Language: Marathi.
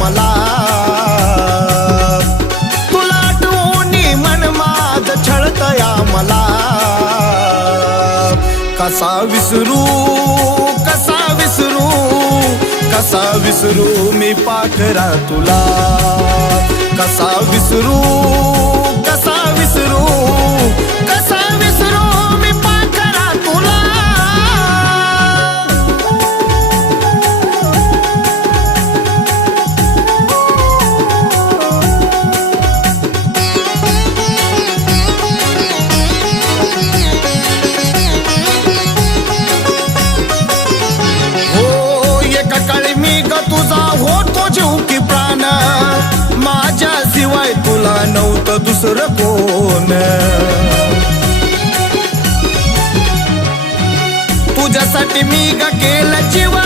मला तुला आठवणी मन माझ छळतया मला कसा विसरू कसा विसरू कसा विसरू मी पाखरा तुला कसा विसरू कसा विसरू कसा विसरू मी पाखरा तुला तुझा होतो जीव की प्राण माझ्या शिवाय तुला नव्हतं दुसरं कोण तुझ्यासाठी मी ग केलं जीव